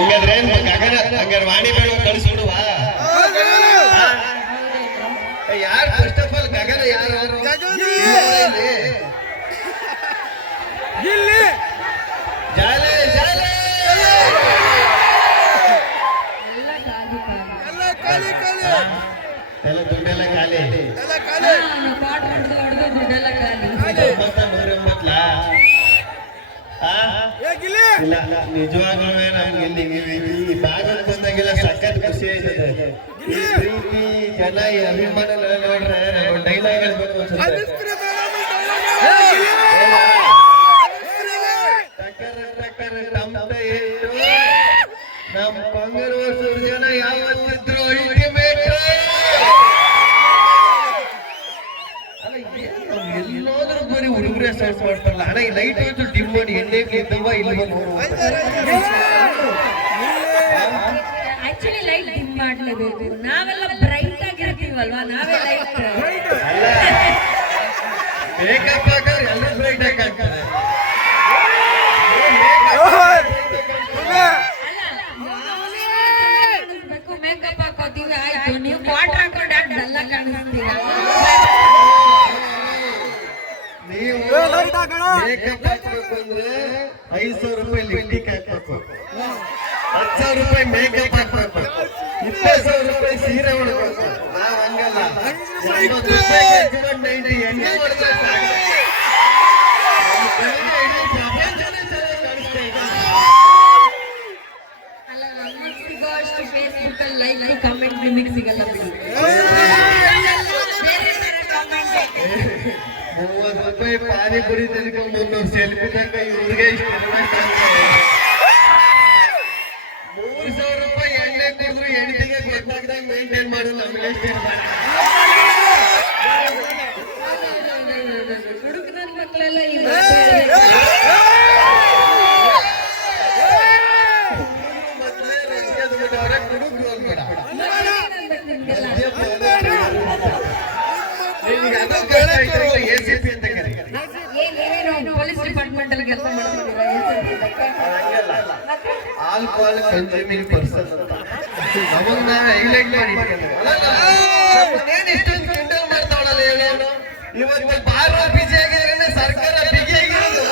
ಹಂಗಾದ್ರೆ ಗಗನ ಹಂಗಾರೆ ವಾಣಿ ಬೇಡ ಕಳಿಸ್ಬಿಡುವ. ಯಾರು ಫಸ್ಟ್ ಆಫ್ ಆಲ್ ಗಗನ ಯಾರು ಜಾಲೆ ಜಾಲೆ ಎಲ್ಲ ದುಡ್ಡೆಲ್ಲ ಖಾಲಿ. 109 ಇಲ್ಲ ನಿಜವಾಗ್ಲೂ ನಮ್ಗೆ ಈ ಭಾಗಕ್ಕೆ ಬಂದಾಗೆಲ್ಲ ಸಖತ್ ಖುಷಿ ಆಯ್ತದೆ. ಈ ಪ್ರೀತಿ ಜನ ಈ ಅಭಿಮಾನ ನೋಡ್ರೆ ಡೈಲಾಗ್ ಹೇಳ್ಬೇಕು ಅನ್ಸುತ್ತೆ. ನಮ್ ಕಾಂಗ್ರೆಸ್ ಜನ ಯಾವತ್ತಿದ್ರು ಅಲ್ಟಿಮೇಟ್. ಎಲ್ಲೋದ್ರೂ ಬರೀ ಹುಡುಗರೇ ಸೈನ್ಸ್ ಮಾಡ್ತಾರಲ್ಲ ಅಣ್ಣ. ಈ ಲೈಟ್ ಹೋಯ್ತು ಡಿಮ್ ಮಾಡಿ ಎಣ್ಣೆ ಇದ್ದವ ಇಲ್ವ ನೋಡು. ಆಕ್ಚುಲಿ ಲೈಟ್ ಡಿಮ್ ಮಾಡ್ಲೇಬೇಕು. ನಾವೆಲ್ಲ ಬ್ರೈಟ್ ಆಗಿರ್ತೀವಲ್ವಾ, ನಾವೇ ಲೈಟ್ ಮೇಕಪ್ ಹಾಕೋರು ಎಲ್ಲ ಬ್ರೈಟ್ ಹಾಕ್ತಾರೆ. ಮೇಕಪ್ ಹಾಕೋತೀವಿ ಆಯ್ತು, ನೀವು ಕ್ವಾರ್ಟರ್ ಹಾಕೊಂಡು ಎಲ್ಲ ಕಾಣಿಸ್ತೀರಾ. ನೀವು ಮೇಕಪ್ ಹಾಕ್ಬೇಕು ಅಂದ್ರೆ 5,000 ರೂಪಾಯಿ ಲಿಪ್ಟಿಕ್ ಹಾಕ್ಬೇಕು, 10,000 ರೂಪಾಯಿ ಮೇಕಪ್ ಹಾಕ್ಬೇಕು, 20,000 ರೂಪಾಯಿ ಸೀರೆ ಉಡ್ಬೇಕು. ನಾವ್ ಹಂಗಲ್ಲ, 80 ರೂಪಾಯಿ ಖರ್ಚು ಮಾಡಿ ಎಣ್ಣೆ ಹೊಡೆದ್ರೆ ಸಾಕು. ಸಿಗೋಷ್ಟು ಫೇಸ್ಬುಕ್ ಅಲ್ಲಿ ಲೈಕ್ ಕಮೆಂಟ್ ನಿಮಗೆ ಸಿಗಲ್ಲ ಬಿಡಿ. 30 ರೂಪಾಯಿ ಪಾನಿಪುರಿ ತೆಗೆದುಕೊಂಡು 300 ಸೆಲ್ಫಿ ತನಕ ಇವ್ರಿಗೆ ಇಷ್ಟ. 3,000 ರೂಪಾಯಿ ಎಣ್ಣೆ ಕೊಡಿದ್ರು ಹೆಂಡತಿಗೆ ಗೊತ್ತಾಗ್ದಾಗ ಮೇಂಟೈನ್ ಮಾಡೋದು ನಮ್ಗೆ ಎಷ್ಟು ಹುಡುಗನ ಮಕ್ಕಳೆಲ್ಲ ಪೊಲೀಸ್ ಡಿಪಾರ್ಟ್ಮೆಂಟ್ ಅಲ್ಲಿ ಕೆಲಸ ಮಾಡ್ತಿದ್ದೀರಾ? ಆಲ್ಕೋಹಾಲ್ ಕನ್ಸ್ಯೂಮಿಂಗ್ ಪರ್ಸನ್ ಅಂತ ನಮಗ್ ನಾವು ಹೈಲೈಟ್ ಮಾಡಿ ಇಷ್ಟೊಂದು ಕಿಂಡಲ್ ಮಾಡ್ತಾವಳಲ್ಲ ಹೇಳೋನು. ಇವತ್ತು ಬಾರ್ ಬಿಜಿ ಆಗಿದ್ರೆ ಸರ್ಕಾರ ಬಿಗಿ ಆಗಿರೋದು.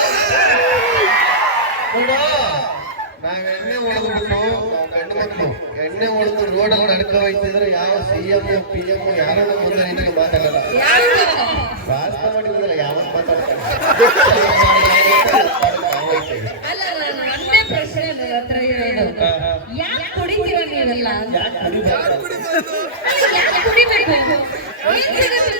ನಾವ್ ಎಣ್ಣೆ ಹೊಡೆದ್ಬಿಟ್ಟು ನಾವು ಗಂಡು ಮಕ್ಕಳು ಎಣ್ಣೆ ಹೊಡೆದು ರೋಡಲ್ಲಿ ನಡ್ಕೊ ಹೋಗ್ತಿದ್ರೆ ಯಾವ CM PM ಯಾರು ಮುಂದೆ ನಿನಗೆ ಮಾತಾಡಲ್ಲ. ವಾಸ್ತ ಮಾಡಿದ್ರೆ ಯಾವತ್ತು ಮಾತಾಡ್ತಾರೆ. ಯಾಕೆ ಕುಡಿತೀರ ನೀವೆಲ್ಲ? ಯಾಕೆ ಕುಡಿಬೇಕು? ಯಾಕೆ ಕುಡಿಬೇಕು?